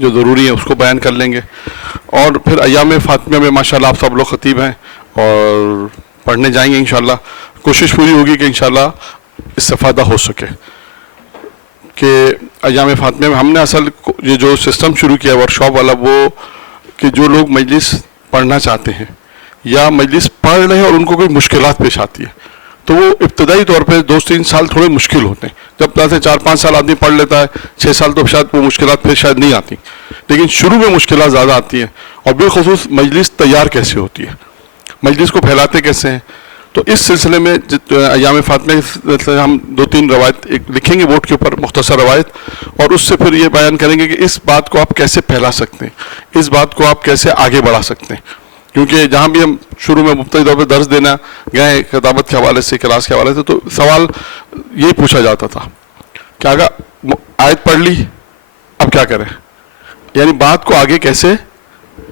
جو ضروری ہیں اس کو بیان کر لیں گے، اور پھر ایام فاطمہ میں ماشاءاللہ آپ سب لوگ خطیب ہیں اور پڑھنے جائیں گے انشاءاللہ. کوشش پوری ہوگی کہ انشاءاللہ اس سے فائدہ ہو سکے. کہ ایام فاطمہ میں ہم نے اصل یہ جو سسٹم شروع کیا ورکشاپ والا، وہ کہ جو لوگ مجلس پڑھنا چاہتے ہیں یا مجلس پڑھ رہے ہیں اور ان کو کوئی مشکلات پیش آتی ہے، تو وہ ابتدائی طور پہ 2-3 سال تھوڑے مشکل ہوتے ہیں. جب سے 4-5 سال آدمی پڑھ لیتا ہے، 6 سال تو شاید وہ مشکلات پھر شاید نہیں آتی، لیکن شروع میں مشکلات زیادہ آتی ہیں. اور بالخصوص مجلس تیار کیسے ہوتی ہے، مجلس کو پھیلاتے کیسے ہیں. تو اس سلسلے میں ایام فاطمہ سے ہم 2-3 روایت لکھیں گے بورڈ کے اوپر، مختصر روایت، اور اس سے پھر یہ بیان کریں گے کہ اس بات کو آپ کیسے پھیلا سکتے ہیں، اس بات کو آپ کیسے آگے بڑھا سکتے ہیں. کیونکہ جہاں بھی ہم شروع میں مبتدی طور پہ درس دینا گئے خطابت کے حوالے سے، کلاس کے حوالے سے، تو سوال یہی پوچھا جاتا تھا کہ اگر آیت پڑھ لی اب کیا کریں، یعنی بات کو آگے کیسے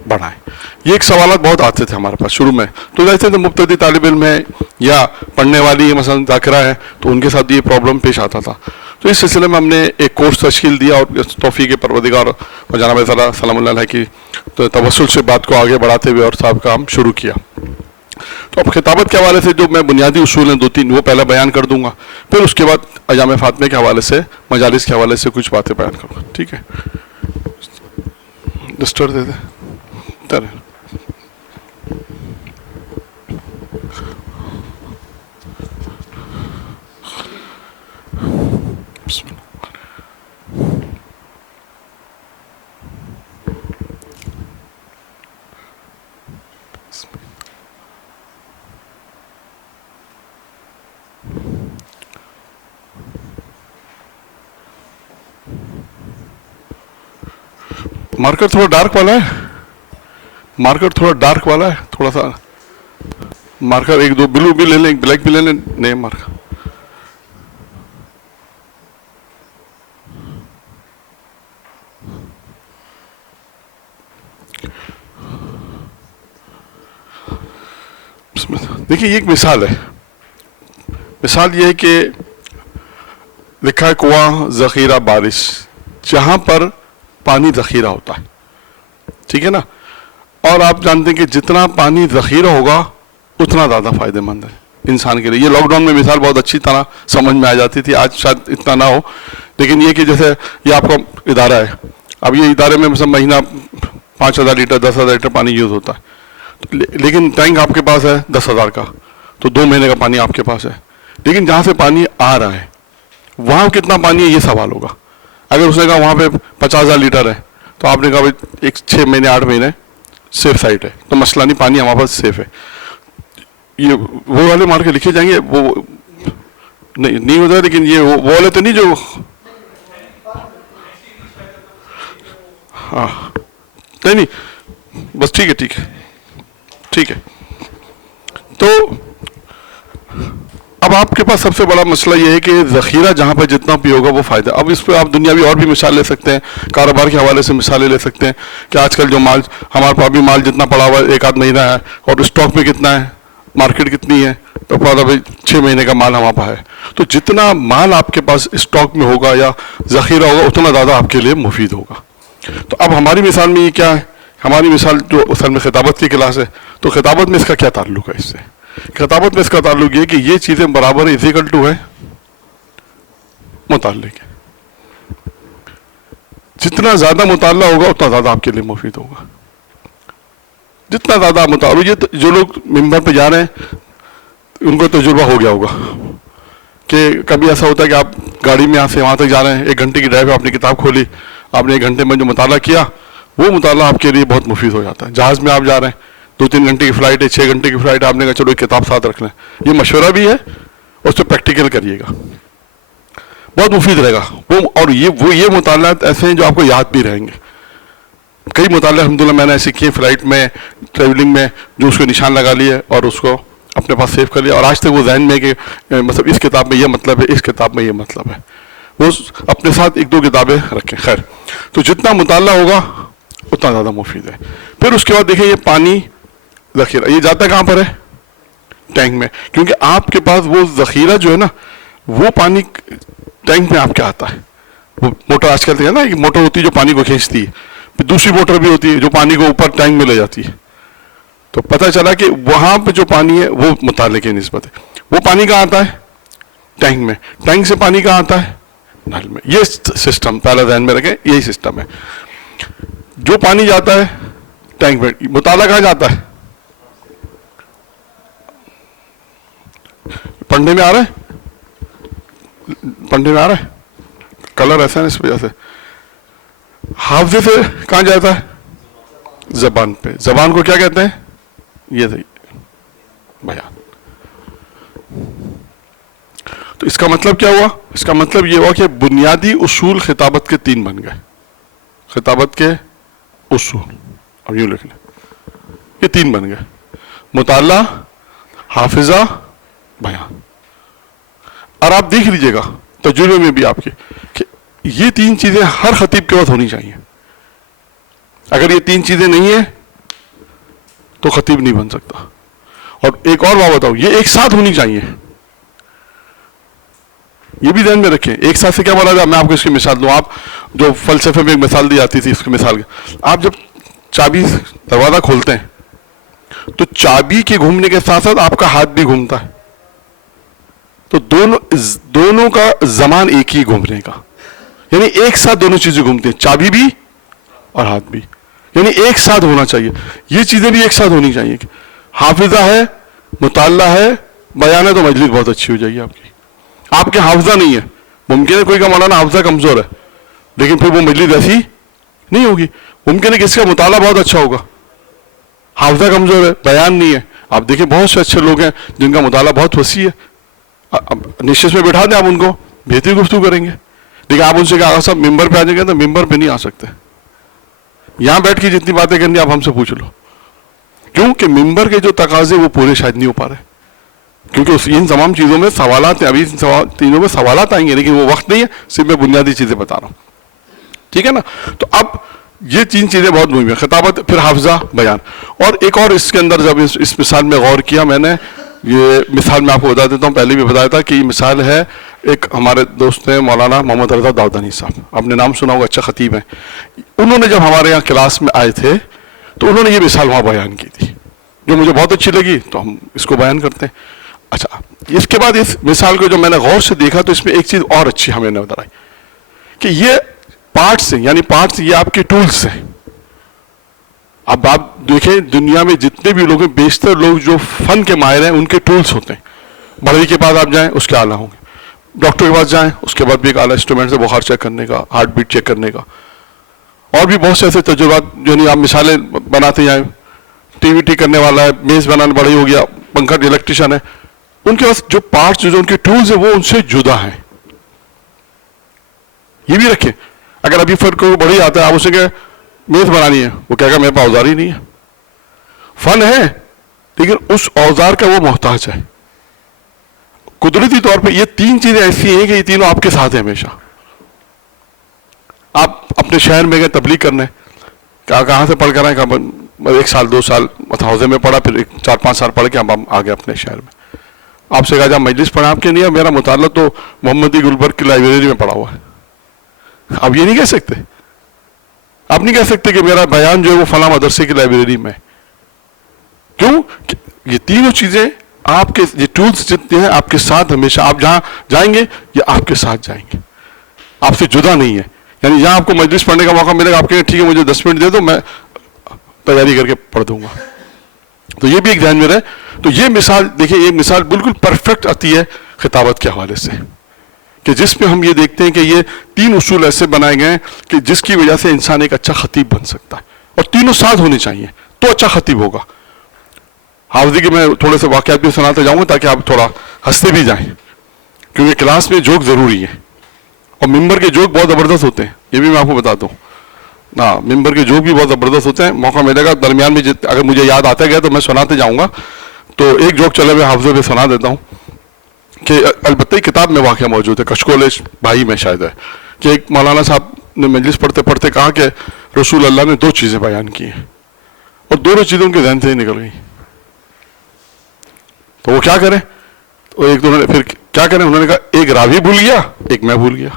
بڑھائیں. یہ ایک سوالات بہت آتے تھے ہمارے پاس شروع میں. تو جیسے تو مبتدی طالب علم ہے یا پڑھنے والی ہے، مثلا ذاکرہ ہے، تو ان کے ساتھ یہ پرابلم پیش آتا تھا. تو اس سلسلے میں ہم نے ایک کورس تشکیل دیا اور توفیق پروردگار اور جناب تعالیٰ سلام اللہ علیہ کی توسل سے بات کو آگے بڑھاتے ہوئے اور صاحب کا ہم شروع کیا. تو اب خطابت کے حوالے سے جو میں بنیادی اصول ہیں 2-3 وہ پہلے بیان کر دوں گا، پھر اس کے بعد ایام فاطمہ کے حوالے سے، مجالس کے حوالے سے کچھ باتیں بیان کروں گا. ٹھیک ہے، ڈسٹر دے دیں. مارکر تھوڑا ڈارک والا ہے، مارکر تھوڑا ڈارک والا ہے، تھوڑا سا مارکر 1-2 بلو بھی لے لیں، بلیک بھی لے لیں. نہیں مارکر دیکھیے یہ ایک مثال ہے. مثال یہ ہے کہ لکھا ہے کنواں ذخیرہ بارش، جہاں پر پانی ذخیرہ ہوتا ہے، ٹھیک ہے نا. اور آپ جانتے ہیں کہ جتنا پانی ذخیرہ ہوگا اتنا زیادہ فائدہ مند ہے انسان کے لیے. یہ لاک ڈاؤن میں مثال بہت اچھی طرح سمجھ میں آ جاتی تھی، آج شاید اتنا نہ ہو. لیکن یہ کہ جیسے یہ آپ کا ادارہ ہے، اب یہ ادارے میں مثلا مہینہ 5,000 لیٹر 10,000 لیٹر پانی یوز ہوتا ہے، لیکن ٹینک آپ کے پاس ہے 10,000 کا، تو 2 مہینے کا پانی آپ کے پاس ہے. لیکن جہاں سے پانی آ رہا ہے وہاں کتنا پانی ہے یہ سوال ہوگا. اگر اس نے کہا وہاں پہ 50,000 لیٹر ہے، تو آپ نے کہا بھائی ایک 6 مہینے 8 مہینے سیف سائٹ ہے، تو مسئلہ نہیں، پانی ہمارے پاس سیف ہے. یہ وہ والے مار کے لکھے جائیں گے، وہ نہیں ہوتا، لیکن یہ وہ والے تو نہیں جو ہاں نہیں بس ٹھیک ہے ٹھیک ہے. تو اب آپ کے پاس سب سے بڑا مسئلہ یہ ہے کہ ذخیرہ جہاں پہ جتنا بھی ہوگا وہ فائدہ. اب اس پہ آپ دنیاوی اور بھی مثال لے سکتے ہیں، کاروبار کے حوالے سے مثالیں لے سکتے ہیں کہ آج کل جو مال ہمارے پاس ابھی مال جتنا پڑا ہوا ہے 1-8 مہینہ ہے، اور اسٹاک میں کتنا ہے، مارکیٹ کتنی ہے، تو پتا بھائی 6 مہینے کا مال ہمارے پاس ہے. تو جتنا مال آپ کے پاس اسٹاک میں ہوگا یا ذخیرہ ہوگا اتنا زیادہ آپ کے لیے مفید ہوگا. تو اب ہماری مثال میں یہ کیا ہے، ہماری مثال جو اصل میں خطابت کی کلاس ہے، تو خطابت میں اس کا کیا تعلق ہے؟ اس سے خطابت میں اس کا تعلق یہ کہ یہ چیزیں برابر ایزیکل ٹو ہے متعلق ہے. جتنا زیادہ مطالعہ ہوگا اتنا زیادہ آپ کے لیے مفید ہوگا. جتنا زیادہ مطالعہ، یہ جو لوگ ممبر پہ جا رہے ہیں ان کو تجربہ ہو گیا ہوگا کہ کبھی ایسا ہوتا ہے کہ آپ گاڑی میں یہاں سے وہاں تک جا رہے ہیں، 1 گھنٹے کی ڈرائیو ہے، آپ نے کتاب کھولی، آپ نے 1 گھنٹے میں جو مطالعہ کیا وہ مطالعہ آپ کے لیے بہت مفید ہو جاتا ہے. جہاز میں آپ جا رہے ہیں، 2-3 گھنٹے کی فلائٹ ہے، 6 گھنٹے کی فلائٹ ہے، آپ نے کہا چلو ایک کتاب ساتھ رکھ لیں. یہ مشورہ بھی ہے، اس پہ پریکٹیکل کریے گا، بہت مفید رہے گا. اور یہ مطالعات ایسے ہیں جو آپ کو یاد بھی رہیں گے. کئی مطالعے الحمدللہ میں نے ایسے کیے فلائٹ میں، ٹریولنگ میں، جو اس کو نشان لگا لیے اور اس کو اپنے پاس سیو کر لیا، اور آج تک وہ ذہن میں کہ مطلب اس کتاب میں یہ مطلب ہے، اس کتاب میں یہ مطلب ہے. وہ اپنے ساتھ 1-2 کتابیں رکھیں. خیر، تو جتنا مطالعہ ہوگا اتنا زیادہ مفید ہے. پھر اس کے بعد دیکھیں یہ پانی ذخیرہ یہ جاتا کہاں پر ہے؟ ٹینک میں. کیونکہ آپ کے پاس وہ ذخیرہ جو ہے نا، وہ پانی ٹینک میں آپ کے آتا ہے. وہ موٹر آج کل ہے نا، ایک موٹر ہوتی ہے جو پانی کو کھینچتی ہے، پھر دوسری موٹر بھی ہوتی ہے جو پانی کو اوپر ٹینک میں لے جاتی ہے. تو پتہ چلا کہ وہاں پہ جو پانی ہے وہ مطالعے کی نسبت ہے. وہ پانی کہاں آتا ہے؟ ٹینک میں. ٹینک سے پانی کہاں آتا ہے؟ نل میں. یہ سسٹم پہلا ذہن میں رکھیں, یہی سسٹم ہے. جو پانی جاتا ہے ٹینک میں, مطالعہ کہاں جاتا ہے؟ پڑھنے میں آ رہا ہے؟ پڑھنے میں آ رہا ہے؟ کلر ایسا ہے اس وجہ سے. حافظے سے کہاں جاتا ہے؟ زبان پہ. زبان کو کیا کہتے ہیں؟ یہ بیان. تو اس کا مطلب کیا ہوا؟ اس کا مطلب یہ ہوا کہ بنیادی اصول خطابت کے 3 بن گئے. خطابت کے اصول اب یوں لکھ لیں, یہ 3 بن گئے: مطالعہ, حافظہ, بیان. اور آپ دیکھ لیجئے گا تجربے میں بھی آپ کے کہ یہ 3 چیزیں ہر خطیب کے وقت ہونی چاہیے. اگر یہ 3 چیزیں نہیں ہیں تو خطیب نہیں بن سکتا. اور ایک اور بات بتاؤ, یہ ایک ساتھ ہونی چاہیے. یہ بھی ذہن میں رکھیں. ایک ساتھ سے کیا مراد ہے؟ میں آپ کو اس کی مثال دوں. آپ جو فلسفے میں ایک مثال دی جاتی تھی, اس کی مثال, آپ جب چابی دروازہ کھولتے ہیں تو چابی کے گھومنے کے ساتھ ساتھ آپ کا ہاتھ بھی گھومتا ہے. تو دونوں کا زمان ایک ہی گھومنے کا, یعنی ایک ساتھ دونوں چیزیں گھومتی ہیں, چابی بھی اور ہاتھ بھی, یعنی ایک ساتھ ہونا چاہیے. یہ چیزیں بھی ایک ساتھ ہونی چاہیے. حافظہ ہے, مطالعہ ہے, بیان ہے, تو مجلس بہت اچھی ہو جائے گی آپ کی. آپ کے حافظہ نہیں ہے, ممکن ہے کوئی کا مولانا حافظہ کمزور ہے لیکن پھر وہ مجلس ایسی نہیں ہوگی. ممکن ہے کسی کا مطالعہ بہت اچھا ہوگا, حافظہ کمزور ہے, بیان نہیں ہے. آپ دیکھیں بہت سے اچھے لوگ ہیں جن کا مطالعہ بہت وسیع ہے. نشست میں بٹھا دیں آپ ان کو, بہتری گفتگو کریں گے. لیکن آپ ان سے کہا صاحب ممبر پہ آ جائیں گے تو ممبر پہ نہیں آ سکتے. یہاں بیٹھ کے جتنی باتیں کرنی آپ ہم سے پوچھ لو. کیونکہ ممبر کے جو تقاضے وہ پورے شاید نہیں ہو پا رہے, کیونکہ ان تمام چیزوں میں سوالات ہیں. ابھی تینوں میں سوالات آئیں گے لیکن وہ وقت نہیں ہے, صرف میں بنیادی چیزیں بتا رہا ہوں. ٹھیک ہے نا. تو اب یہ 3 چیزیں بہت مہم ہیں: خطابت, پھر حافظہ, بیان. اور ایک اور اس کے اندر جب اس مثال میں غور کیا میں نے, یہ مثال میں آپ کو بتا دیتا ہوں, پہلے بھی بتایا تھا کہ یہ مثال ہے ایک ہمارے دوست ہیں مولانا محمد رضا داؤدانی صاحب, آپ نے نام سنا ہوگا, اچھا خطیب ہیں. انہوں نے جب ہمارے یہاں کلاس میں آئے تھے تو انہوں نے یہ مثال وہاں بیان کی تھی جو مجھے بہت اچھی لگی, تو ہم اس کو بیان کرتے ہیں. اچھا, اس کے بعد اس مثال کو جب میں نے غور سے دیکھا تو اس میں ایک چیز اور اچھی ہمیں نظر آئی کہ یہ پارٹس ہیں, یعنی پارٹس یہ آپ کے ٹولس ہیں. اب آپ دیکھیں دنیا میں جتنے بھی لوگ ہیں, بیشتر لوگ جو فن کے ماہر ہیں ان کے ٹولس ہوتے ہیں. بڑھئی کے پاس آپ جائیں اس کے آلہ ہوں گے, ڈاکٹر کے پاس جائیں اس کے بعد بھی ایک آلہ انسٹرومنٹ سے بخار چیک کرنے کا, ہارٹ بیٹ چیک کرنے کا, اور بھی بہت سے ایسے تجربات جو نہیں آپ مثالیں بناتے جائیں. ٹی وی ٹی کرنے والا ہے, میز بنانا بڑھئی ہو گیا, پنکھا الیکٹریشین ہے, ان کے پاس جو پارٹس جو ان کے ٹولز ہیں وہ ان سے جدا ہیں. یہ بھی رکھیں, اگر ابھی فرق کو بڑھئی آتا ہے آپ اسے کہ میز بنانی ہے, وہ کہے گا میرے پاس اوزار ہی نہیں ہے. فن ہے لیکن اس اوزار کا وہ محتاج ہے. قدرتی طور پہ یہ 3 چیزیں ایسی ہیں کہ یہ تینوں آپ کے ساتھ ہیں ہمیشہ. آپ اپنے شہر میں گئے تبلیغ کرنے, کہاں سے پڑھ کر آئے, 1 سال 2 سال حوزے میں پڑھا, پھر 4-5 سال پڑھ کے ہم آ گئے اپنے شہر میں. آپ سے کہا جا مجلس پڑھا, آپ کے نہیں ہے, میرا مطالعہ تو محمدی گلبرگ کی لائبریری میں پڑھا ہوا ہے. آپ یہ نہیں کہہ سکتے, آپ نہیں کہہ سکتے کہ میرا بیان جو ہے وہ فلاں مدرسے کی لائبریری میں. کیوں؟ یہ تینوں چیزیں آپ کے, یہ ٹولز جتنے ہیں آپ کے ساتھ ہمیشہ, آپ جہاں جائیں گے یہ آپ کے ساتھ جائیں گے, آپ سے جدا نہیں ہے. یعنی جہاں آپ کو مجلس پڑھنے کا موقع ملے گا آپ کہیں ٹھیک ہے مجھے 10 منٹ دے دو, میں تیاری کر کے پڑھ دوں گا. تو یہ بھی ایک ذہن میں رہے. تو یہ مثال دیکھیں, یہ مثال بالکل پرفیکٹ آتی ہے خطابت کے حوالے سے, کہ جس میں ہم یہ دیکھتے ہیں کہ یہ 3 اصول ایسے بنائے گئے ہیں کہ جس کی وجہ سے انسان ایک اچھا خطیب بن سکتا ہے, اور تینوں ساتھ ہونے چاہیے تو اچھا خطیب ہوگا. حافظی کے میں تھوڑے سے واقعات بھی سناتے جاؤں گا تاکہ آپ تھوڑا ہنستے بھی جائیں, کیونکہ کلاس میں جوک ضروری ہے, اور ممبر کے جوک بہت زبردست ہوتے ہیں, یہ بھی میں آپ کو بتاتا ہوں. ہاں, ممبر کے جوک بھی بہت زبردست ہوتے ہیں. موقع ملے گا درمیان میں اگر مجھے یاد آتا گیا تو میں سناتے جاؤں گا. تو ایک جوک چلے میں حافظے پہ سنا دیتا ہوں کہ البتہ کتاب میں واقعہ موجود ہے, کشکول بھائی میں شاید ہے, کہ ایک مولانا صاحب نے مجلس پڑھتے پڑھتے کہا کہ رسول اللہ نے 2 چیزیں بیان کی ہیں اور دونوں چیزیں ان کے ذہن سے ہی نکل گئی, تو وہ کیا کریں. تو ایک دونوں نے پھر کیا کریں, انہوں نے کہا ایک راوی بھول گیا, ایک میں بھول گیا.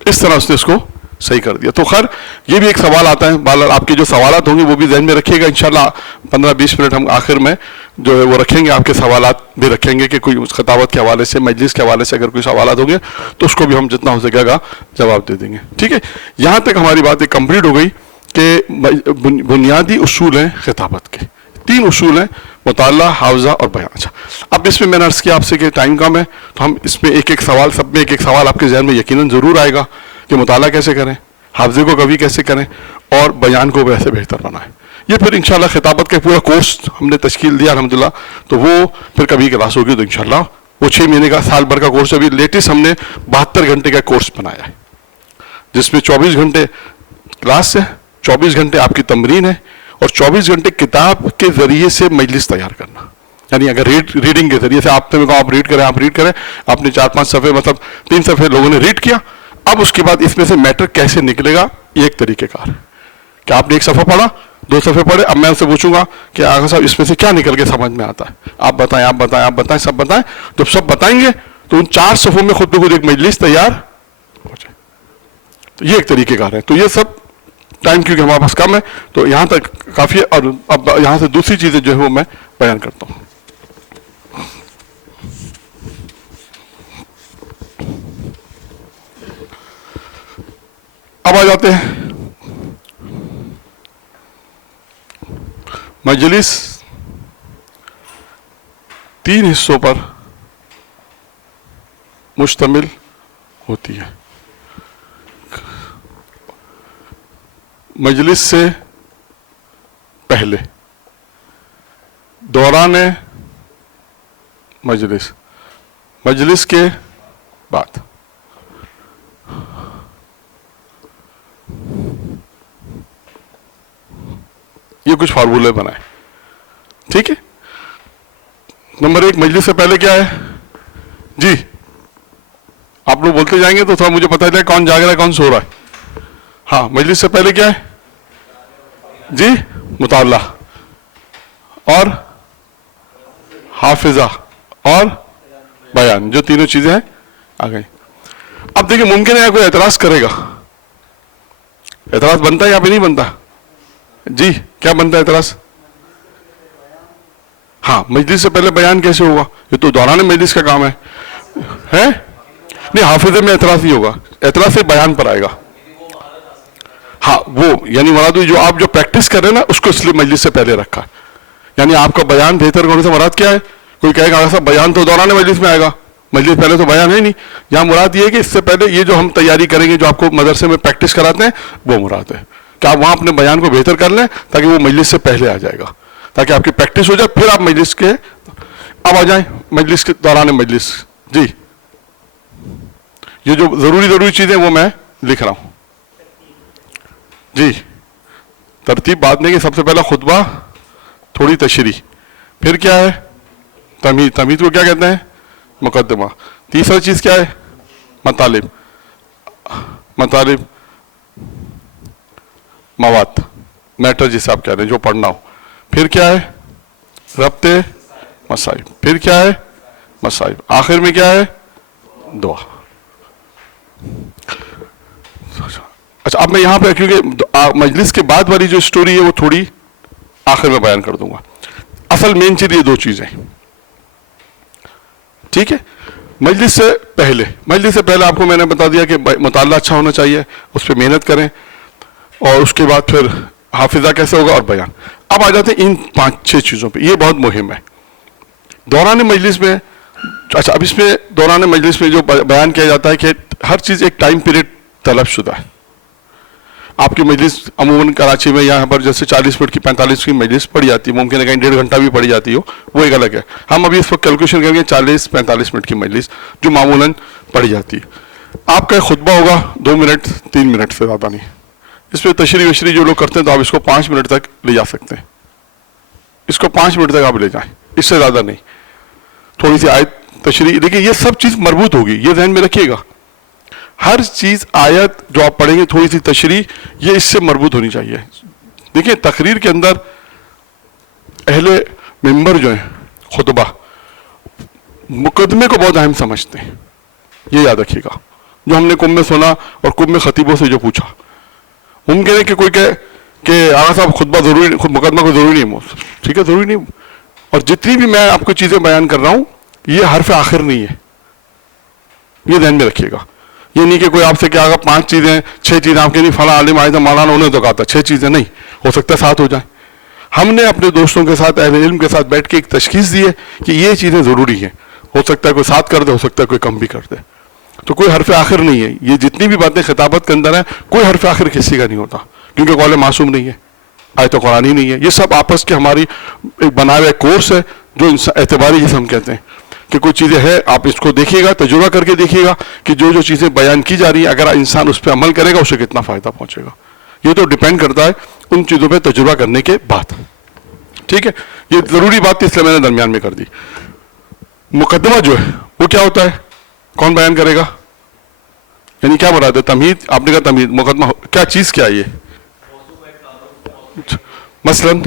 اس طرح اس نے اس کو صحیح کر دیا. تو خیر یہ بھی ایک سوال آتا ہے, بہرحال آپ کے جو سوالات ہوں گے وہ بھی ذہن میں رکھیے گا. انشاءاللہ 15-20 منٹ ہم آخر میں جو ہے وہ رکھیں گے, آپ کے سوالات بھی رکھیں گے کہ کوئی اس خطابت کے حوالے سے, مجلس کے حوالے سے اگر کوئی سوالات ہوں گے تو اس کو بھی ہم جتنا ہو سکے گا جواب دے دیں گے. ٹھیک ہے, یہاں تک ہماری باتیں کمپلیٹ ہو گئی کہ بنیادی اصول ہیں خطابت کے. 3 اصول ہیں, مطالعہ, حافظہ اور بیان. اچھا, اب اس میں میں نے عرض کیا آپ سے کہ ٹائم کم ہے تو ہم اس میں ایک ایک سوال, سب میں ایک ایک سوال آپ کے ذہن میں یقیناً ضرور آئے گا کہ مطالعہ کیسے کریں, حافظے کو کبھی کیسے کریں اور بیان کو کیسے بہتر بنائیں. یہ پھر انشاءاللہ خطابت کا پورا کورس ہم نے تشکیل دیا الحمدللہ, تو وہ پھر کبھی کلاس ہوگی تو انشاءاللہ وہ 6 مہینے کا, سال بھر کا کورس. ابھی لیٹسٹ ہم نے 72 گھنٹے کا کورس بنایا ہے جس میں 24 گھنٹے کلاس ہے, 24 گھنٹے آپ کی تمرین ہے اور 24 گھنٹے کتاب کے ذریعے سے مجلس تیار کرنا. یعنی اگر ریڈنگ کے ذریعے سے آپ نے کہا آپ ریڈ کریں, آپ نے 4-5 صفحے مطلب 3 صفحے لوگوں نے ریڈ کیا, اب اس کے بعد اس میں سے میٹر کیسے نکلے گا, یہ ایک طریقہ کار ہے کہ آپ نے 1 صفحہ پڑھا, 2 صفحے پڑھے, اب میں ان سے پوچھوں گا کہ آغا صاحب اس میں سے کیا نکل کے سمجھ میں آتا ہے, آپ بتائیں, سب بتائیں. جب سب بتائیں گے تو ان 4 صفحوں میں خود بخود ایک مجلس تیار ہو جائے. تو یہ ایک طریقہ کار ہے. تو یہ سب ٹائم کیونکہ ہمارے پاس کم ہے تو یہاں تک کافی ہے, اور اب یہاں سے دوسری چیزیں جو ہے وہ میں بیان کرتا ہوں. اب آ جاتے ہیں مجلس 3 حصوں پر مشتمل ہوتی ہے. مجلس سے پہلے, دوران مجلس, مجلس کے بعد. یہ کچھ فارمولے بنائے. ٹھیک ہے, نمبر 1 مجلس سے پہلے کیا ہے جی, آپ لوگ بولتے جائیں گے تو تھوڑا مجھے پتہ چلے کون جاگ رہا ہے کون سو رہا ہے. ہاں, مجلس سے پہلے کیا ہے جی, مطالعہ اور حافظہ اور بیان, جو تینوں چیزیں ہیں آ گئی. اب دیکھیں ممکن ہے کوئی اعتراض کرے گا, اعتراض بنتا ہے یا پہ نہیں بنتا جی, کیا بنتا ہے اعتراض؟ ہاں, مجلس سے پہلے بیان کیسے ہوگا, یہ تو دوران مجلس کا کام ہے نہیں, حافظے میں اعتراض نہیں ہوگا, اعتراض سے بیان پر آئے گا. ہاں وہ یعنی مراد جو آپ جو پریکٹس کر رہے ہیں نا اس کو اس لیے مجلس سے پہلے رکھا, یعنی آپ کا بیان بہتر کرنے سے مراد کیا ہے. کوئی کہے گا صاحب بیان تو دوران مجلس میں آئے گا, مجلس پہلے تو بیان ہے نہیں. یہاں مراد یہ ہے کہ اس سے پہلے یہ جو ہم تیاری کریں گے, جو آپ کو مدرسے میں پریکٹس کراتے ہیں, وہ مراد ہے کہ آپ وہاں اپنے بیان کو بہتر کر لیں تاکہ وہ مجلس سے پہلے آ جائے گا, تاکہ آپ کی پریکٹس ہو جائے, پھر آپ مجلس کے اب آ جائیں. مجلس کے دوران مجلس جی, یہ جو ضروری چیزیں وہ میں لکھ رہا ہوں جی. ترتیب بات نہیں کہ سب سے پہلا خطبہ, تھوڑی تشریح, پھر کیا ہے تمہید, تمہید کو کیا کہتے ہیں مقدمہ. تیسرا چیز کیا ہے مطالب, مطالب مواد, میٹر جسے آپ کہہ رہے ہیں جو پڑھنا ہو. پھر کیا ہے ربط مصائب, پھر کیا ہے مصائب, آخر میں کیا ہے دعا. اچھا, اب میں یہاں پہ کیونکہ مجلس کے بعد والی جو سٹوری ہے وہ تھوڑی آخر میں بیان کر دوں گا. اصل مین چیز یہ 2 چیزیں, ٹھیک ہے. مجلس سے پہلے آپ کو میں نے بتا دیا کہ مطالعہ اچھا ہونا چاہیے, اس پہ محنت کریں, اور اس کے بعد پھر حافظہ کیسے ہوگا اور بیان. اب آ جاتے ہیں ان 5-6 چیزوں پہ, یہ بہت مہم ہے دوران مجلس میں. اچھا, اب اس میں دوران مجلس میں جو بیان کیا جاتا ہے کہ ہر چیز ایک ٹائم پیریڈ طلب شدہ ہے. آپ کی مجلس عموماً کراچی میں یہاں پر جیسے 40 منٹ کی 45 منٹ کی مجلس پڑھی جاتی ہے, ممکن ہے کہیں 1.5 گھنٹہ بھی پڑھی جاتی ہو, وہ ایک الگ ہے. ہم ابھی اس وقت کیلکولیشن کریں گے 40-45 منٹ کی مجلس جو معمولاً پڑھی جاتی ہے. آپ کا خطبہ ہوگا 2 منٹ 3 منٹ سے زیادہ نہیں. اس پہ تشریح وشریح جو لوگ کرتے ہیں تو آپ اس کو 5 منٹ تک لے جا سکتے ہیں, اس کو 5 منٹ تک آپ لے جائیں, اس سے زیادہ نہیں. تھوڑی سی آیت تشریح, لیکن یہ سب چیز مربوط ہوگی, یہ ذہن میں رکھیے گا. ہر چیز آیت جو آپ پڑھیں گے, تھوڑی سی تشریح, یہ اس سے مربوط ہونی چاہیے. دیکھیں تقریر کے اندر اہل منبر جو ہیں خطبہ مقدمے کو بہت اہم سمجھتے ہیں, یہ یاد رکھیے گا. جو ہم نے کم میں سنا اور کم میں خطیبوں سے جو پوچھا. ممکن ہے کہ کوئی کہے کہ آغا صاحب خطبہ ضروری, خود مقدمہ کو ضروری نہیں, ٹھیک ہے ضروری نہیں. اور جتنی بھی میں آپ کو چیزیں بیان کر رہا ہوں یہ حرف آخر نہیں ہے, یہ ذہن میں رکھیے گا. یہ نہیں کہ کوئی آپ سے کہ آگا 5 چیزیں 6 چیزیں آپ کے نہیں فلاں عالم آئے تھے مولانا انہوں نے تو کہا تھا 6 چیزیں نہیں, ہو سکتا ہے 7 ہو جائیں. ہم نے اپنے دوستوں کے ساتھ اہل علم کے ساتھ بیٹھ کے ایک تشخیص دی ہے کہ یہ چیزیں ضروری ہیں. ہو سکتا ہے کوئی 7 کر دے, ہو سکتا ہے کوئی کم بھی کر دے. تو کوئی حرف آخر نہیں ہے. یہ جتنی بھی باتیں خطابت کے اندر ہیں کوئی حرف آخر کسی کا نہیں ہوتا, کیونکہ قول معصوم نہیں ہے, آیت قرآن ہی نہیں ہے. یہ سب آپس کے ہماری ایک بنا ہوا کورس ہے جو اعتباری جسے ہم کہتے ہیں کہ کوئی چیزیں ہے آپ اس کو دیکھیے گا, تجربہ کر کے دیکھیے گا کہ جو جو چیزیں بیان کی جا رہی ہیں اگر انسان اس پہ عمل کرے گا اسے کتنا فائدہ پہنچے گا. یہ تو ڈیپینڈ کرتا ہے ان چیزوں پہ تجربہ کرنے کے بعد. ٹھیک ہے, یہ ضروری بات تھی اس لیے میں نے درمیان میں کر دی. مقدمہ جو ہے وہ کیا ہوتا ہے, کون بیان کرے گا؟ یعنی کیا مراد ہے تمہید؟ آپ نے کہا تمہید, مقدمہ کیا چیز کیا ہے یہ؟ مثلاً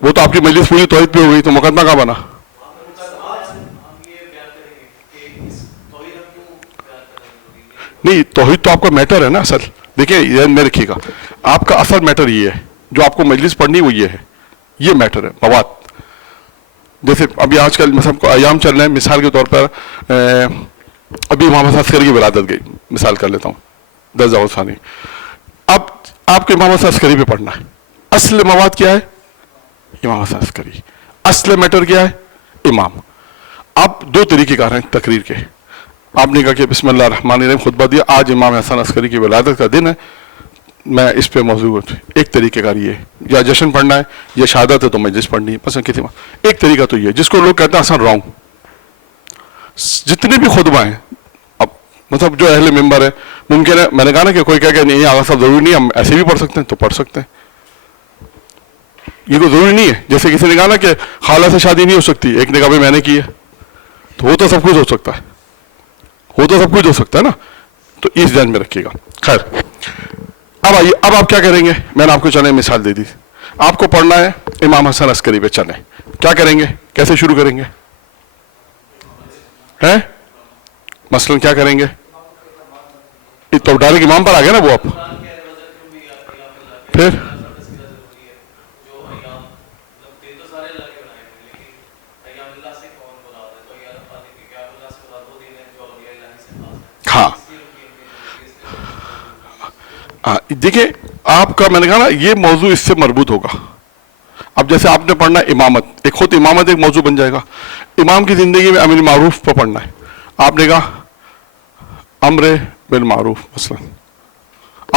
وہ تو آپ کی مجلس پوری توحید پہ ہو گئی, تو مقدمہ کہاں بنا؟ نہیں, توحید تو آپ کا میٹر ہے نا اصل. دیکھیں ذہن میں رکھیے گا, آپ کا اصل میٹر یہ ہے, جو آپ کو مجلس پڑھنی وہ یہ ہے, یہ میٹر ہے مواد. جیسے ابھی آج کل مثلا ایام چل رہے ہیں, مثال کے طور پر ابھی امام حسن عسکری کی ولادت گئی, مثال کر لیتا ہوں 10 ذوالفقار ثانی. اب آپ کو امام حسن عسکری پہ پڑھنا ہے. اصل مواد کیا ہے؟ امام حسن عسکری. اصل میٹر کیا ہے؟ امام. آپ 2 طریقے کار ہیں تقریر کے. آپ نے کہا کہ بسم اللہ الرحمن الرحیم خطبہ دیا, آج امام حسن عسکری کی ولادت کا دن ہے, میں اس پہ موضوع. ایک طریقے کار یہ ہے, یا جشن پڑھنا ہے یا شہادت ہے تو مجلس پڑھنی ہے, پسند کسی. ایک طریقہ تو یہ ہے جس کو لوگ کہتے ہیں اصل رانگ. جتنے بھی خطبہ ہیں اب مطلب جو اہل ممبر ہے, ممکن ہے میں نے کہا نا کہ کوئی کہہ کہ نہیں آغا صاحب ضروری نہیں, ہم ایسے بھی پڑھ سکتے ہیں تو پڑھ سکتے ہیں. یہ کوئی ضروری نہیں ہے. جیسے کسی نے کہا نا کہ خالہ سے شادی نہیں ہو سکتی, ایک نے کہا بھائی میں نے کی ہے, تو وہ تو سب کچھ ہو سکتا ہے, وہ تو سب کچھ ہو سکتا ہے نا. تو اس ذہن میں رکھیے گا. خیر, اب آئیے, اب آپ کیا کریں گے؟ میں نے آپ کو چلیں مثال دے دی. آپ کو پڑھنا ہے امام حسن عسکری پہ, چلیں کیا کریں گے, کیسے شروع کریں گے؟ مثلاً کیا کریں گے؟ تو ڈائریکٹ امام پر آ گیا نا وہ. آپ پھر ہاں دیکھیں آپ کا, میں نے کہا نا یہ موضوع اس سے مربوط ہوگا. اب جیسے آپ نے پڑھنا ہے امامت, ایک خود امامت ایک موضوع بن جائے گا. امام کی زندگی میں امر معروف پر پڑھنا ہے. آپ نے کہا امر بالمعروف, مثلا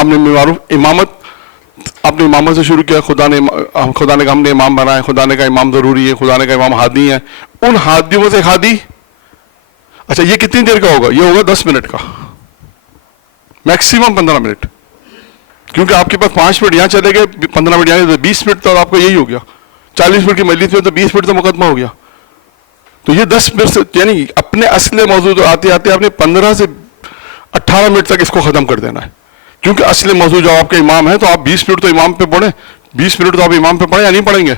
امر بالمعروف امامت, آپ نے امامت سے شروع کیا. خدا نے کہا ہم نے امام بنائے, خدا نے کہا امام ضروری ہے, خدا نے کہا امام ہادی ہیں. ان ہادیوں سے ایک ہادی, اچھا یہ کتنی دیر کا ہوگا؟ یہ ہوگا 10 منٹ کا, میکسیمم 15 منٹ, کیونکہ آپ کے پاس 5 منٹ یہاں چلے گئے, 15 منٹ یہاں, 20 منٹ تو آپ کو یہی ہو گیا. 40 منٹ کی مجلس میں تو 20 منٹ تو مقدمہ ہو گیا. تو یہ 10 منٹ سے یعنی اپنے اصل موضوع تو آتے آتے آپ نے 15 سے 18 منٹ تک اس کو ختم کر دینا ہے. کیونکہ اصل موضوع جو آپ کے امام ہے, تو آپ 20 منٹ تو امام پہ پڑھیں, 20 منٹ تو آپ امام پہ پڑھیں یا نہیں پڑھیں گے؟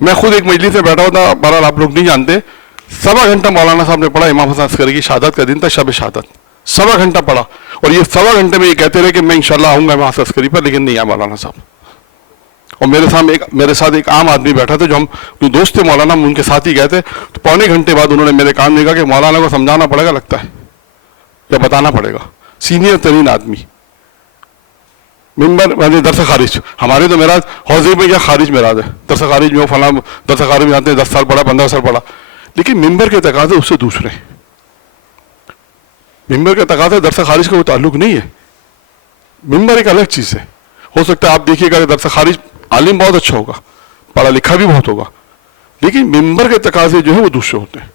میں خود ایک مجلس میں بیٹھا ہوتا, بہرحال آپ لوگ نہیں جانتے, 1.25 گھنٹہ مولانا صاحب نے پڑھا. امام حسن عسکری کی شہادت کا دن تھا, شب شہادت, 1.25 گھنٹہ پڑھا. اور یہ 1.25 گھنٹے میں یہ کہتے رہے کہ میں انشاءاللہ آؤں گا امام حسن عسکری پر, لیکن نہیں آیا مولانا صاحب. اور میرے ساتھ ایک عام آدمی بیٹھا تھا جو ہم دوست تھے مولانا, ہم ان کے ساتھ ہی گئے تھے. تو 1.25 گھنٹے بعد انہوں نے میرے کان میں کہا کہ مولانا کو سمجھانا پڑے گا لگتا ہے, یا بتانا پڑے گا. سینئر ترین آدمی, ممبر درس خارج. ہمارے تو میراج حوضے میں یا خارج میراج ہے, درس خارج میں ہو فلاں درس خارج میں جاتے ہیں, 10 سال پڑھا 15 سال پڑھا. لیکن ممبر کے تقاضے اس سے دوسرے ہیں. ممبر کے تقاضے درس خارج کا کوئی تعلق نہیں ہے. ممبر ایک الگ چیز ہے. ہو سکتا ہے آپ دیکھیے گا کہ درس خارج عالم بہت اچھا ہوگا, پڑھا لکھا بھی بہت ہوگا, لیکن ممبر کے تقاضے جو ہیں وہ دوسرے ہوتے ہیں.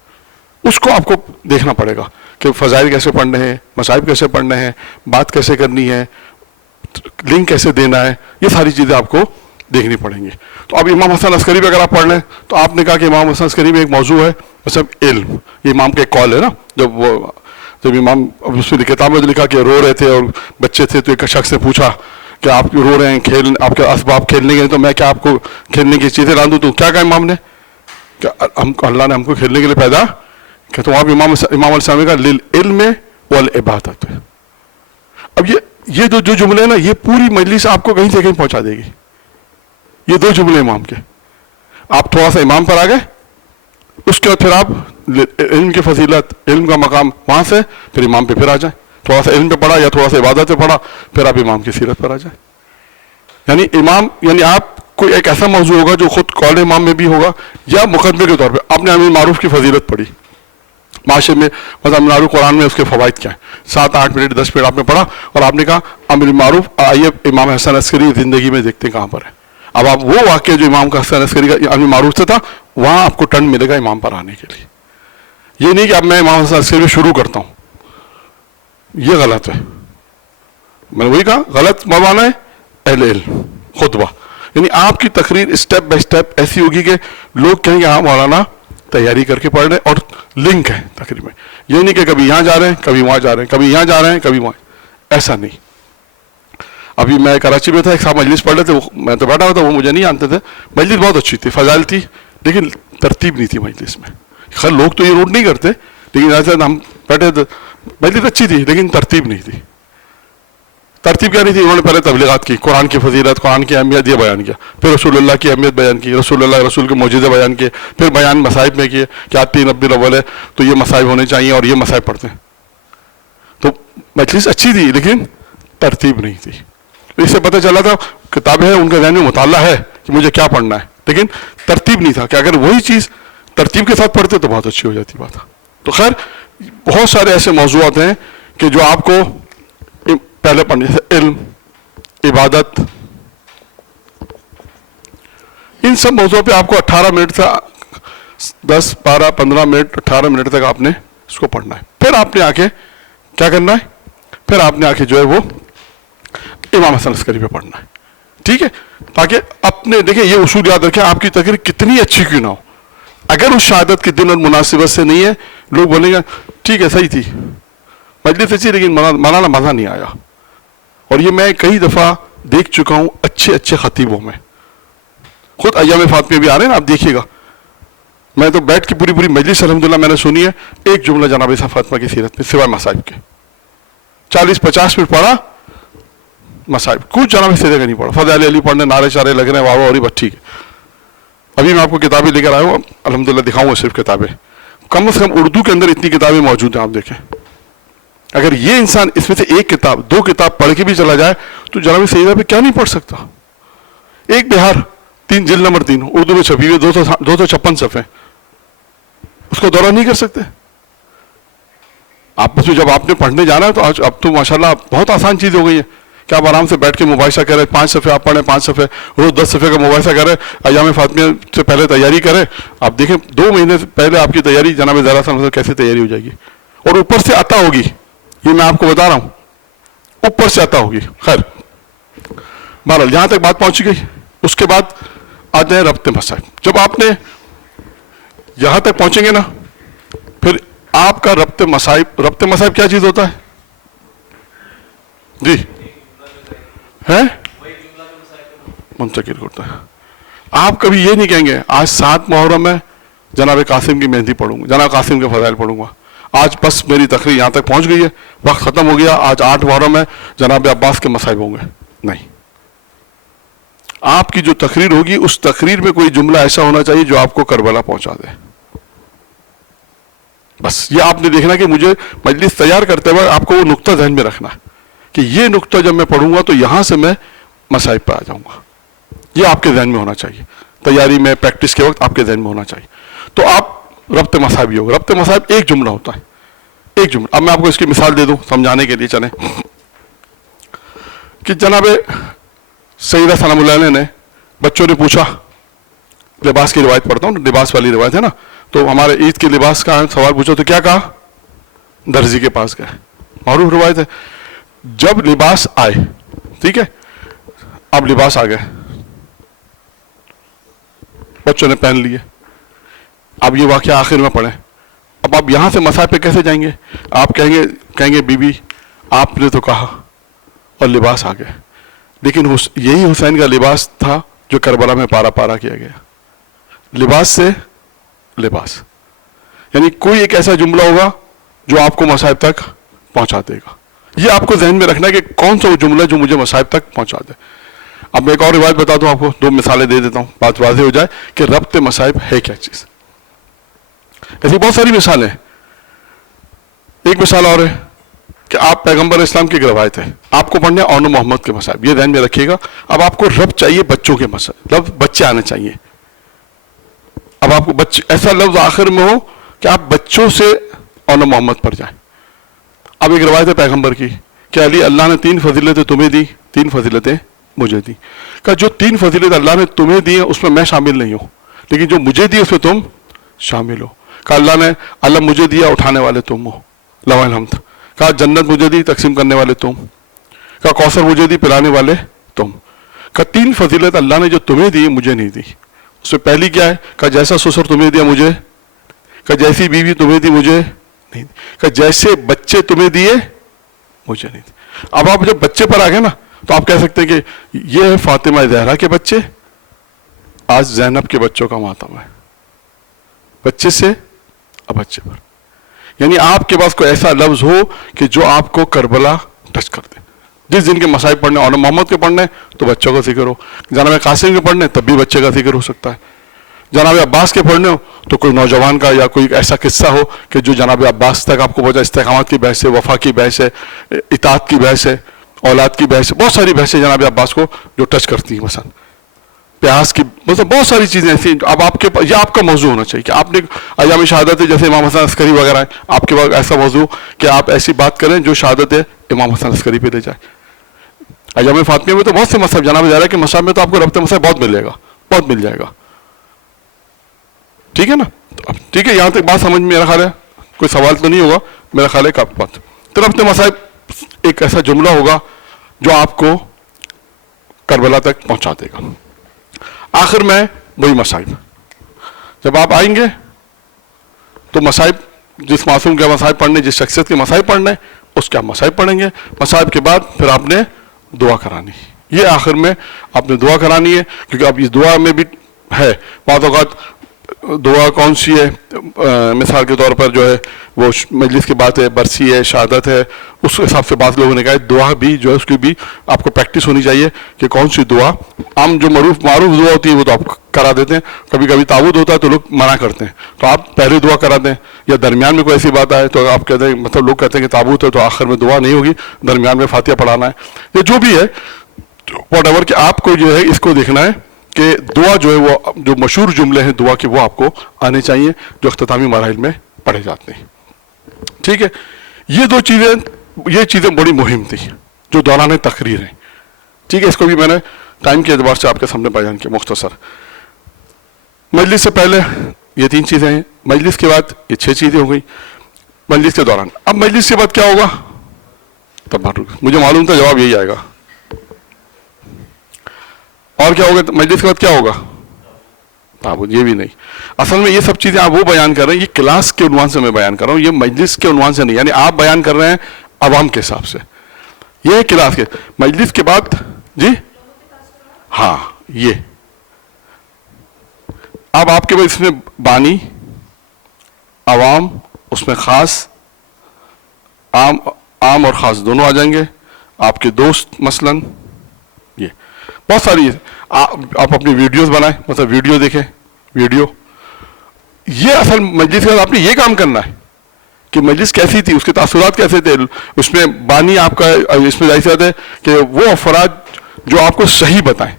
اس کو آپ کو دیکھنا پڑے گا کہ فضائل کیسے پڑھنے ہیں, مصائب کیسے پڑھنے ہیں, بات کیسے کرنی ہے, لنک کیسے دینا ہے, یہ ساری چیزیں آپ کو دیکھنی پڑیں گی. تو اب امام حسن عسکری پہ اگر آپ پڑھ لیں تو آپ نے کہا کہ امام حسن عسکری میں ایک موضوع ہے مطلب علم. یہ امام کا ایک کال ہے نا, جب امام اس میں کتاب میں لکھا کہ رو رہے تھے اور بچے تھے, تو ایک شخص نے پوچھا کہ آپ رو رہے ہیں آپ کے اسباب کھیلنے کے، تو میں کیا آپ کو کھیلنے کی چیزیں لا دوں؟ تو کیا کہا امام نے کہ اللہ نے ہم کو کھیلنے کے لیے پیدا کہ تو آپ امام علیہ السلام کا للعلم والعبادت. اب یہ جو جملے ہیں نا، یہ پوری مجلس آپ کو کہیں سے کہیں پہنچا دے گی. یہ 2 جملے امام کے، آپ تھوڑا سا امام پر آ گئے، اس کے بعد پھر آپ علم کی فضیلت، علم کا مقام، وہاں سے پھر امام پہ پھر آ جائیں. تھوڑا سا علم پہ پڑھا یا تھوڑا سا عبادت پہ پڑھا، پھر آپ امام کی سیرت پر آ جائیں. یعنی امام، یعنی آپ کوئی ایک ایسا موضوع ہوگا جو خود قول امام میں بھی ہوگا یا مقدمے کے طور پہ. آپ نے امر معروف کی فضیلت پڑھی، معاشرے میں مثلا امر معروف قرآن میں اس کے فوائد کیا ہیں، 7-8 منٹ 10 منٹ آپ نے پڑھا اور آپ نے کہا امر معروف آئیے امام حسن عسکری زندگی میں دیکھتے ہیں کہاں پر ہے. اب آپ وہ واقعہ جو امام کا حسن عسکری کا امر معروف سے تھا، وہاں آپ کو ٹرن ملے گا امام پر آنے کے لیے. یہ نہیں کہ اب میں امام حسن عسکری شروع کرتا ہوں، یہ غلط ہے. میں نے وہی کہا غلط مولانا ہے اہل علم خطبہ. یعنی آپ کی تقریر اسٹیپ بائی اسٹیپ ایسی ہوگی کہ لوگ کہیں گے ہاں مولانا تیاری کر کے پڑھ رہے ہیں اور لنک ہے تقریر میں. یہ نہیں کہ کبھی یہاں جا رہے ہیں کبھی وہاں جا رہے ہیں، کبھی یہاں جا رہے ہیں کبھی وہاں، ایسا نہیں. ابھی میں کراچی میں تھا، ایک صاحب مجلس پڑھ رہے تھے، میں تو بیٹھا ہوا تھا، وہ مجھے نہیں جانتے تھے. مجلس بہت اچھی تھی، فضائل تھی، لیکن ترتیب نہیں تھی مجلس میں. خیر لوگ تو یہ نوٹ نہیں کرتے، لیکن ایسے ہم بیٹھے تھے، مجلس اچھی تھی لیکن ترتیب نہیں تھی. ترتیب کیا نہیں تھی؟ انہوں نے پہلے تبلیغات کی، قرآن کی فضیلت، قرآن کی اہمیت یہ بیان کیا، پھر رسول اللہ کی اہمیت بیان کی، رسول کے معجزے بیان کیے، پھر بیان مصائب میں کیے کہ آج 3 ربیع الاول ہے تو یہ مصائب ہونے چاہیے اور یہ مصائب پڑھتے ہیں. تو مجلس اچھی تھی لیکن ترتیب نہیں تھی. اس سے پتہ چلا تھا کتابیں ہیں، ان کے ذہن میں مطالعہ ہے کہ مجھے کیا پڑھنا ہے، لیکن ترتیب نہیں تھا کہ اگر وہی چیز ترتیب کے ساتھ پڑھتے تو بہت اچھی ہو جاتی بات. تو خیر بہت سارے ایسے موضوعات ہیں کہ جو آپ کو پہلے پڑھنے، جیسے علم، عبادت، ان سب موضوع پہ آپ کو 18 منٹ سے 10 12 15 منٹ 18 منٹ تک آپ نے اس کو پڑھنا ہے. پھر آپ نے آ کے کیا کرنا ہے؟ پھر آپ نے آ کے جو ہے وہ امام حسن عسکری پہ پڑھنا ہے. ٹھیک ہے؟ تاکہ اپنے دیکھیں یہ اصول یاد رکھیں، آپ کی تقریر کتنی اچھی کیوں نہ ہو، اگر اس شہادت کے دن اور مناسبت سے نہیں ہے، لوگ بولیں گے ٹھیک ہے صحیح تھی مجلس اچھی لیکن مولانا مزہ نہیں آیا. اور یہ میں کئی دفعہ دیکھ چکا ہوں اچھے خطیبوں میں. خود ایام فاطمہ بھی آ رہے ہیں نا، آپ دیکھیے گا. میں تو بیٹھ کے پوری مجلس الحمدللہ میں نے سنی ہے، ایک جملہ جناب فاطمہ کی سیرت میں سوائے مصائب کے 40-50 منٹ پڑھا. مصائب کچھ جناب سیرے کا نہیں پڑھا. فضائل علی پڑھنے نعرے شارے لگ رہے ہیں، واہ واہ، اور بس ٹھیک ہے. ابھی میں آپ کو کتابیں لے کر آیا ہوں، الحمدللہ دکھاؤں گا صرف کتابیں. کم از کم اردو کے اندر اتنی کتابیں موجود ہیں، آپ دیکھیں. اگر یہ انسان اس میں سے ایک کتاب 2 کتاب پڑھ کے بھی چلا جائے تو جناب سیدہ پہ کیا نہیں پڑھ سکتا. ایک بہار 3 جلد نمبر 3 اردو میں چھپی ہوئی 256 صفحے، اس کو دورہ نہیں کر سکتے آپ. جب آپ نے پڑھنے جانا ہے تو آج اب تو ماشاءاللہ بہت آسان چیز ہو گئی ہے کہ آپ آرام سے بیٹھ کے مباحثہ کریں. 5 صفحے آپ پڑھیں، 5 صفحے روز 10 صفحے کا مباحثہ کریں. ایام فاطمہ سے پہلے تیاری کریں. آپ دیکھیں 2 مہینے سے پہلے آپ کی تیاری جناب زہرا صاحب کیسے تیاری ہو جائے گی. اور اوپر سے عطا ہوگی، یہ میں آپ کو بتا رہا ہوں، اوپر سے عطا ہوگی. خیر بہرحال یہاں تک بات پہنچ گئی. اس کے بعد آ جائیں ربط مصائب. جب آپ نے یہاں تک پہنچیں گے نا، پھر آپ کا ربط مصائب کیا چیز ہوتا ہے جی؟ ہے منتقل کرتا ہے. آپ کبھی یہ نہیں کہیں گے آج 7 محرم ہے جناب قاسم کی مہندی پڑھوں گا، جناب قاسم کے فضائل پڑھوں گا، آج بس میری تقریر یہاں تک پہنچ گئی ہے، وقت ختم ہو گیا، آج 8 محرم ہے جناب عباس کے مصائب ہوں گے. نہیں، آپ کی جو تقریر ہوگی اس تقریر میں کوئی جملہ ایسا ہونا چاہیے جو آپ کو کربلا پہنچا دے. بس یہ آپ نے دیکھنا کہ مجھے مجلس تیار کرتے ہوئے آپ کو وہ نقطہ ذہن میں رکھنا ہے کہ یہ نقطہ جب میں پڑھوں گا تو یہاں سے میں مصائب پہ آ جاؤں گا. یہ آپ کے ذہن میں ہونا چاہیے، تیاری میں پریکٹس کے وقت آپ کے ذہن میں ہونا چاہیے. تو آپ ربط مصائب ہی ہوگا. ربط مصائب ایک جملہ ہوتا ہے، ایک جملہ. اب میں آپ کو اس کی مثال دے دوں سمجھانے کے لیے. چلیں کہ جناب سیدہ سلام اللہ علیہ نے، بچوں نے پوچھا، لباس کی روایت پڑھتا ہوں، لباس والی روایت ہے نا، تو ہمارے عید کے لباس کا سوال پوچھا تو کیا کہا؟ درزی کے پاس گئے. معروف روایت ہے. جب لباس آئے، ٹھیک ہے، اب لباس آ گئے، بچوں نے پہن لیے. اب یہ واقعہ آخر میں پڑھیں. اب آپ یہاں سے مصائب پہ کیسے جائیں گے؟ آپ کہیں گے بی بی آپ نے تو کہا اور لباس آ گئے. لیکن یہی حسین کا لباس تھا جو کربلا میں پارا پارا کیا گیا. لباس سے لباس، یعنی کوئی ایک ایسا جملہ ہوگا جو آپ کو مصائب تک پہنچا دے گا. یہ آپ کو ذہن میں رکھنا ہے کہ کون سا وہ جملہ جو مجھے مصائب تک پہنچا دے. اب میں ایک اور روایت بتا دوں آپ کو، 2 مثالیں دے دیتا ہوں، بات واضح ہو جائے کہ ربط مصائب ہے کیا چیز. ایسی بہت ساری مثالیں ہیں. ایک مثال اور ہے کہ آپ پیغمبر اسلام کی ایک روایت ہے، آپ کو پڑھنے اون محمد کے مصائب، یہ ذہن میں رکھیے گا. اب آپ کو رب چاہیے بچوں کے مصائب، لفظ بچے آنے چاہیے. اب آپ کو ایسا لفظ آخر میں ہو کہ آپ بچوں سے اون محمد پر جائیں. اب ایک روایت ہے پیغمبر کی کہ علی اللہ نے 3 فضیلتیں تمہیں دی، 3 فضیلتیں مجھے دی. کہ جو 3 فضیلت اللہ نے تمہیں دی ہیں اس میں میں شامل نہیں ہوں، لیکن جو مجھے دی اس میں تم شامل ہو. کہ اللہ مجھے دیا اٹھانے والے تم ہو، لوح الحمد. کہا جنت مجھے دی تقسیم کرنے والے تم. کہا کوثر مجھے دی پلانے والے تم. کہا 3 فضیلت اللہ نے جو تمہیں دی مجھے نہیں دی. اس میں پہلی کیا ہے؟ کہا جیسا سسر تمہیں دیا مجھے. کہا جیسی بیوی تمہیں دی مجھے نہیں دی. کہا جیسے بچے تمہیں دیے مجھے نہیں دی. اب آپ جب بچے پر آ گئے نا تو آپ کہہ سکتے ہیں کہ یہ ہے فاطمہ زہرا کے بچے، آج زینب کے بچوں کا ماتم ہے. بچے سے اب بچے پر، یعنی آپ کے پاس کوئی ایسا لفظ ہو کہ جو آپ کو کربلا ٹچ کر دے. جس دن کے مصائب پڑھنے اور محمد کے پڑھنے تو بچوں کا ذکر ہو، جناب قاسم کے پڑھنے تب بھی بچے کا ذکر ہو سکتا ہے. جناب عباس کے پڑھنے ہو تو کوئی نوجوان کا یا کوئی ایسا قصہ ہو کہ جو جناب عباس تک آپ کو پہنچا. استحکامات کی بحث ہے، وفا کی بحث ہے، اطاعت کی بحث ہے، اولاد کی بحث ہے. بہت ساری بحثیں جناب عباس کو جو ٹچ کرتی ہیں. مثلا پیاس کی، مطلب بہت ساری چیزیں ایسی. اب آپ کے یہ آپ کا موضوع ہونا چاہیے کہ آپ نے ایام شہادت ہے جیسے امام حسن عسکری وغیرہ ہیں، آپ کے پاس ایسا موضوع کہ آپ ایسی بات کریں جو شہادت ہے امام حسن عسکری پہ لے جائے. ایام فاطمیہ میں تو بہت سے مصحف جناب زہرا کے مصحف میں تو آپ کو ربط مصحف بہت ملے گا، بہت مل جائے گا. ٹھیک ہے نا؟ ٹھیک ہے، یہاں تک بات سمجھ میں میرا خیال ہے کوئی سوال تو نہیں ہوگا. میرا خیال ہے کہ آپ بات تو ربط مصحف ایک ایسا جملہ ہوگا جو آپ کو کربلا تک پہنچا دے گا. آخر میں وہی مصائب، جب آپ آئیں گے تو مصائب، جس معصوم کے مصائب پڑھنے، جس شخصیت کے مصائب پڑھنے اس کے آپ مصائب پڑھیں گے. مصائب کے بعد پھر آپ نے دعا کرانی. یہ آخر میں آپ نے دعا کرانی ہے، کیونکہ اب اس دعا میں بھی ہے بعض اوقات دعا کون سی ہے. مثال کے طور پر جو ہے وہ مجلس کی بات ہے، برسی ہے، شہادت ہے، اس حساب سے بعض لوگوں نے کہا دعا بھی جو ہے اس کی بھی آپ کو پریکٹس ہونی چاہیے کہ کون سی دعا. عام جو معروف دعا ہوتی ہے وہ تو آپ کرا دیتے ہیں. کبھی کبھی تعوذ ہوتا ہے تو لوگ منع کرتے ہیں تو آپ پہلے دعا کرا دیں. یا درمیان میں کوئی ایسی بات آئے تو آپ کہتے ہیں، مطلب لوگ کہتے ہیں کہ تعوذ ہے تو آخر میں دعا نہیں ہوگی، درمیان میں فاتحہ پڑھانا ہے. یہ جو بھی ہے واٹ ایور کہ آپ کو جو ہے اس کو دیکھنا ہے کہ دعا جو ہے وہ جو مشہور جملے ہیں دعا کے وہ آپ کو آنے چاہیے جو اختتامی مراحل میں پڑھے جاتے ہیں. ٹھیک ہے، یہ چیزیں بڑی مہم تھی جو دوران تقریر ہیں. ٹھیک ہے، اس کو بھی میں نے ٹائم کے اعتبار سے آپ کے سامنے بیان کیا مختصر. مجلس سے پہلے یہ 3 چیزیں ہیں، مجلس کے بعد یہ 6 چیزیں ہو گئی مجلس کے دوران. اب مجلس کے بعد کیا ہوگا؟ تب مجھے معلوم تھا جواب یہی آئے گا. اور کیا ہوگا مجلس کے بعد؟ کیا ہوگا؟ یہ بھی نہیں. اصل میں یہ سب چیزیں آپ وہ بیان کر رہے ہیں، یہ کلاس کے عنوان سے میں بیان کر رہا ہوں، یہ مجلس کے عنوان سے نہیں. یعنی آپ بیان کر رہے ہیں عوام کے حساب سے، یہ کلاس کے. مجلس کے بعد جی ہاں یہ اب آپ کے پاس اس میں بانی، عوام، اس میں خاص، عام اور خاص دونوں آ جائیں گے. آپ کے دوست مثلاً، یہ بہت ساری آپ اپنی ویڈیوز بنائیں، مطلب ویڈیو دیکھیں، ویڈیو. یہ اصل مجلس کے بعد آپ نے یہ کام کرنا ہے کہ مجلس کیسی تھی، اس کے تاثرات کیسے تھے. اس میں بانی آپ کا اس میں ظاہر ہے کہ وہ افراد جو آپ کو صحیح بتائیں.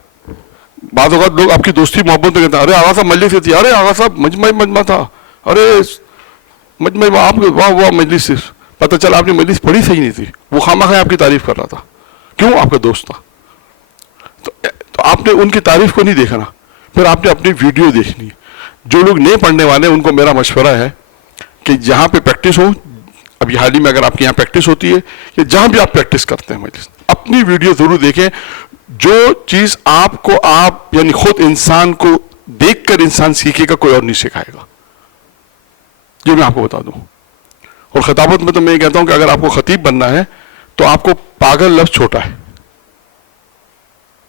بعض اوقات لوگ آپ کی دوستی محبت میں کہتے ہیں ارے آغا صاحب مجلس تھی، ارے آغا صاحب مجمع تھا، ارے مجمع آپ واہ مجلس، پتہ چلا آپ نے مجلس پڑھی صحیح نہیں تھی، وہ خواہ آپ کی تعریف کر رہا تھا. کیوں؟ آپ کا دوست تھا. تو آپ نے ان کی تعریف کو نہیں دیکھنا، پھر آپ نے اپنی ویڈیو دیکھنی. جو لوگ نہیں پڑھنے والے ان کو میرا مشورہ ہے کہ جہاں پہ پریکٹس ہو، ابھی حال ہی میں اگر آپ کے یہاں پریکٹس ہوتی ہے یا جہاں بھی آپ پریکٹس کرتے ہیں مجلس، اپنی ویڈیو ضرور دیکھیں. جو چیز آپ کو یعنی خود انسان کو دیکھ کر انسان سیکھے گا، کوئی اور نہیں سکھائے گا. یہ میں آپ کو بتا دوں. اور خطابت میں تو میں یہ کہتا ہوں کہ اگر آپ کو خطیب بننا ہے تو آپ کو پاگل لفظ چھوٹا ہے.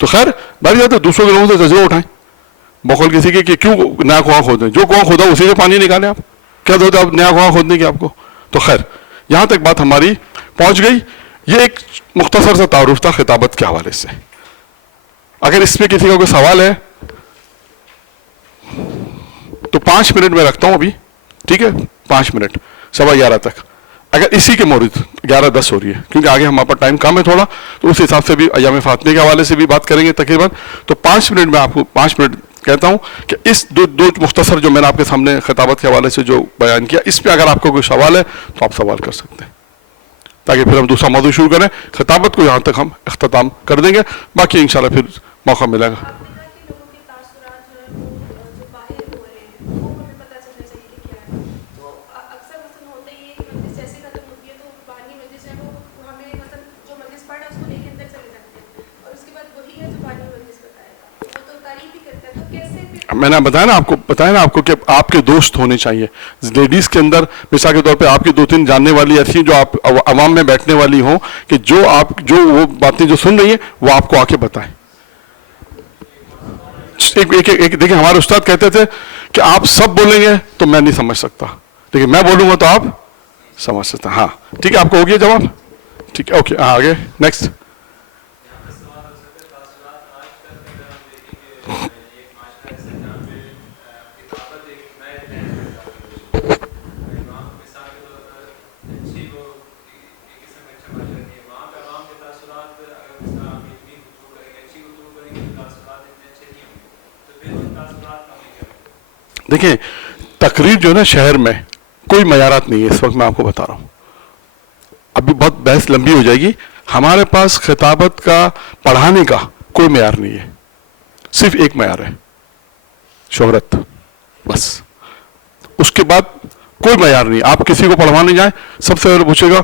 تو خیر بھائی جاتے دوسروں کے لوگوں سے تجربہ اٹھائیں، بقول کسی کے کہ کیوں نیا کنواں کھودیں، جو کنواں کھودا اسی سے پانی نکالیں، آپ کیا ضرورت ہے آپ نیا کنواں کھودنے کی آپ کو. تو خیر یہاں تک بات ہماری پہنچ گئی. یہ ایک مختصر سا تعارف تھا خطابت کے حوالے سے. اگر اس میں کسی کا کوئی سوال ہے تو 5 منٹ میں رکھتا ہوں ابھی، ٹھیک ہے، 5 منٹ 11:15 تک. اگر اسی کے مورد 11:10 ہو رہی ہے کیونکہ آگے ہمارے پاس ٹائم کم ہے تھوڑا، تو اس حساب سے بھی ایام فاطمہ کے حوالے سے بھی بات کریں گے تقریباً. تو 5 منٹ میں آپ کو 5 منٹ کہتا ہوں کہ اس دو مختصر جو میں نے آپ کے سامنے خطابت کے حوالے سے جو بیان کیا، اس پہ اگر آپ کو کوئی سوال ہے تو آپ سوال کر سکتے ہیں، تاکہ پھر ہم دوسرا موضوع شروع کریں. خطابت کو یہاں تک ہم اختتام کر دیں گے، باقی انشاءاللہ پھر موقع ملے گا. میں نے بتایا نا آپ کو کہ آپ کے دوست ہونے چاہیے لیڈیز کے اندر. مثال کے طور پہ آپ کی 2-3 جاننے والی ایسی جو آپ عوام میں بیٹھنے والی ہوں کہ جو وہ باتیں جو سن رہی ہیں وہ آپ کو آ کے بتائیں. دیکھیں ہمارے استاد کہتے تھے کہ آپ سب بولیں گے تو میں نہیں سمجھ سکتا، لیکن میں بولوں گا تو آپ سمجھ سکتے ہیں. ہاں ٹھیک ہے، آپ کو ہو گیا جواب؟ ٹھیک ہے، اوکے. ہاں آگے نیکسٹ. دیکھیں تقریر جو ہے نا شہر میں کوئی معیارات نہیں ہے. اس وقت میں آپ کو بتا رہا ہوں، ابھی بہت بحث لمبی ہو جائے گی. ہمارے پاس خطابت کا پڑھانے کا کوئی معیار نہیں ہے، صرف ایک معیار ہے، شہرت، بس. اس کے بعد کوئی معیار نہیں. آپ کسی کو پڑھوانے جائیں سب سے پہلے پوچھے گا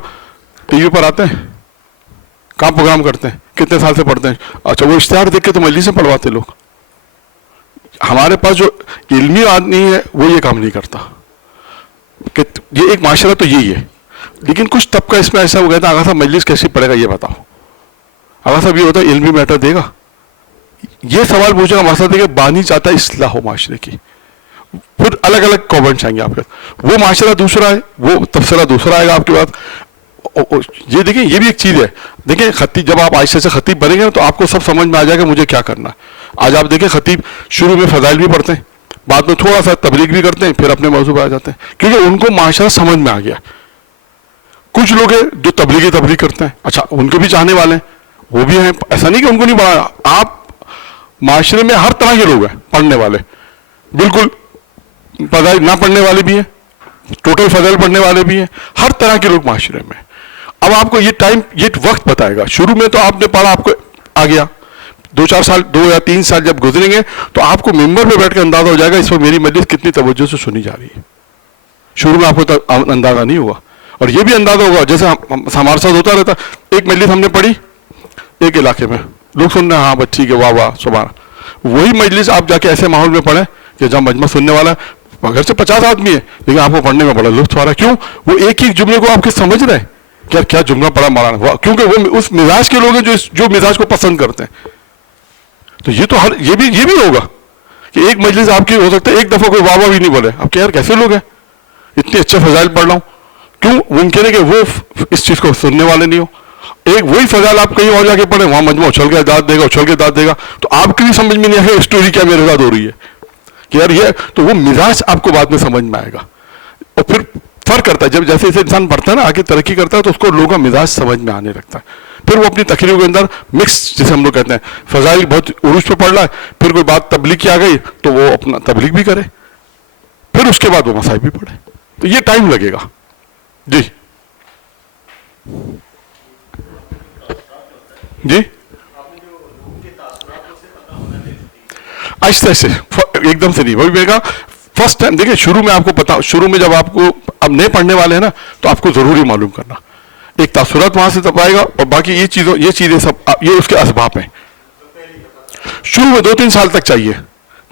ٹی وی پر آتے ہیں، کہاں پروگرام کرتے ہیں، کتنے سال سے پڑھتے ہیں؟ اچھا وہ اشتہار دیکھ کے تو مجلس سے پڑھواتے لوگ. ہمارے پاس جو علمی آدمی ہے وہ یہ کام نہیں کرتا کہ یہ ایک معاشرہ تو یہی ہے. لیکن کچھ طبقہ اس میں ایسا ہو گیا تھا، آغا صاحب مجلس کیسی پڑے گا یہ بتاؤ. آغا صاحب یہ ہوتا ہے علمی میٹر دے گا، یہ سوال پوچھے گا مقصد ہے کہ بانی چاہتا ہے اصلاح ہو معاشرے کی. پھر الگ الگ کامنٹس آئیں گے آپ کے، وہ معاشرہ دوسرا ہے، وہ تبصرہ دوسرا آئے گا آپ کے بعد. یہ دیکھیں یہ بھی ایک چیز ہے. دیکھیں خطیب جب آپ آہستہ سے خطیب بنیں گے نا تو آپ کو سب سمجھ میں آ جائے گا مجھے کیا کرنا ہے. آج آپ دیکھیں خطیب شروع میں فضائل بھی پڑھتے ہیں، بعد میں تھوڑا سا تبلیغ بھی کرتے ہیں، پھر اپنے موضوع پہ آ جاتے ہیں کیونکہ ان کو معاشرہ سمجھ میں آ گیا. کچھ لوگ ہیں جو تبلیغ کرتے ہیں، اچھا ان کے بھی چاہنے والے ہیں، وہ بھی ہیں، ایسا نہیں کہ ان کو نہیں پڑھا. آپ معاشرے میں ہر طرح کے لوگ ہیں، پڑھنے والے بالکل فضائل نہ پڑھنے والے بھی ہیں، ٹوٹل فضائل پڑھنے والے بھی ہیں، ہر طرح کے لوگ معاشرے میں. اب آپ کو یہ وقت بتائے گا. شروع میں تو آپ نے پڑھا، آپ کو آ گیا. 2-4 سال 2 یا 3 سال جب گزریں گے تو آپ کو ممبر پہ بیٹھ کے اندازہ ہو جائے گا اس وقت میری مجلس کتنی توجہ سے سنی جا رہی ہے. شروع میں آپ کو اندازہ نہیں ہوگا. اور یہ بھی اندازہ ہوگا جیسے ہمارے ساتھ ہوتا رہتا، ایک مجلس ہم نے پڑھی ایک علاقے میں، لوگ سن رہے ہیں، ہاں بس ٹھیک ہے، واہ واہ سبحان. وہی مجلس آپ جا کے ایسے ماحول میں پڑھیں کہ جہاں مجمع سننے والا ہے اگر سے 50 آدمی ہے لیکن آپ کو پڑھنے میں بڑا لطف آ رہا ہے. کیوں؟ وہ ایک ایک جملے کو آپ کے سمجھ رہے ہیں کیا جملہ پڑھا مولانا، کیونکہ وہ اس مزاج کے لوگ ہیں جو مزاج کو پسند کرتے ہیں. تو یہ تو یہ بھی ہوگا کہ ایک مجلس آپ کی ہو سکتا ہے ایک دفعہ کوئی واہ واہ بھی نہیں بولے، اب کہ یار کیسے لوگ ہیں اتنے اچھے فضائل پڑھ رہا ہوں. کیوں؟ ممکن ہے کہ وہ اس چیز کو سننے والے نہیں ہو. ایک وہی فضائل آپ کہیں اور جا کے پڑھیں، وہاں مجموعہ اچھل کے داد دے گا تو آپ کی بھی سمجھ میں نہیں آئے اسٹوری کیا میرے ساتھ ہو رہی ہے کہ یار یہ تو وہ مزاج آپ کو بعد میں سمجھ میں آئے گا. اور پھر فرق کرتا ہے جب جیسے انسان بڑھتا ہے نا آگے ترقی کرتا ہے تو اس کو لوگوں کا مزاج سمجھ میں آنے لگتا ہے. پھر وہ اپنی تقریروں کے اندر مکس جسے ہم لوگ کہتے ہیں فضائل بہت عروج پہ پڑ رہا ہے، پھر کوئی بات تبلیغ کی آ گئی تو وہ اپنا تبلیغ بھی کرے، پھر اس کے بعد وہ مسائل بھی پڑھے. تو یہ ٹائم لگے گا. جی جی آہستہ آہستہ ایک دم سے نہیں. وہی میں کہا فرسٹ ٹائم دیکھیں شروع میں آپ کو پتا، شروع میں جب آپ کو اب نئے پڑھنے والے ہیں نا تو آپ کو ضروری معلوم کرنا ایک تاثرات وہاں سے تب آئے گا اور باقی یہ چیزیں سب یہ اس کے اسباب ہیں. شروع میں 2-3 سال تک چاہیے،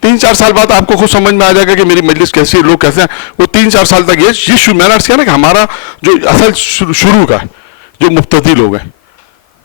3-4 سال بعد آپ کو خود سمجھ میں آ جائے گا کہ میری مجلس کیسی ہے، لوگ کیسے ہیں. وہ 3-4 سال تک یہ میں نے کیا نا کہ ہمارا جو اصل شروع کا ہے جو مبتدی لوگ ہیں